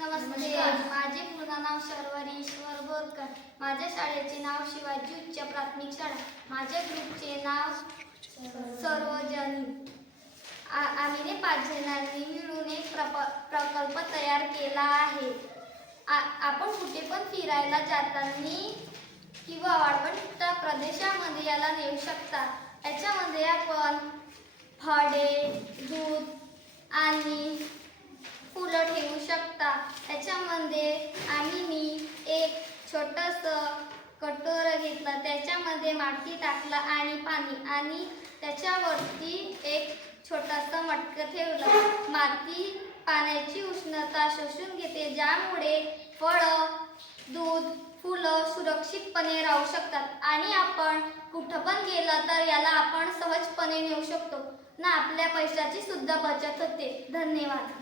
नमस्ते. माझे पूर्ण नाव शर्वरी ईश्वर बोरकर. माझ्या शाळेचे नाव शिवाजी उच्च प्राथमिक शाळा. माझ्या ग्रुपचे नाव सर्वजनी. आम्ही 5 जणांनी मिळून एक प्रकल्प तयार केला आहे. आपण कुठे पण फिरायला जाताना किंवा वाळवंट प्रदेशामध्ये याला नेऊ शकता. याच्यामध्ये आपण फळे, दूध आणि फुलं ठेवू शकता. त्याच्यामध्ये मी एक छोटंसं कटोरं घेतलं, त्याच्यामध्ये माती टाकलं आणि पाणी, आणि त्याच्यावरती एक छोटंसं मटकं ठेवलं. माती पाण्याची उष्णता शोषून घेते, ज्यामुळे फळं, दूध, फुलं सुरक्षितपणे राहू शकतात आणि आपण कुठं पण गेलं तर याला आपण सहजपणे नेऊ शकतो ना. आपल्या पैशाची सुद्धा बचत होते. धन्यवाद.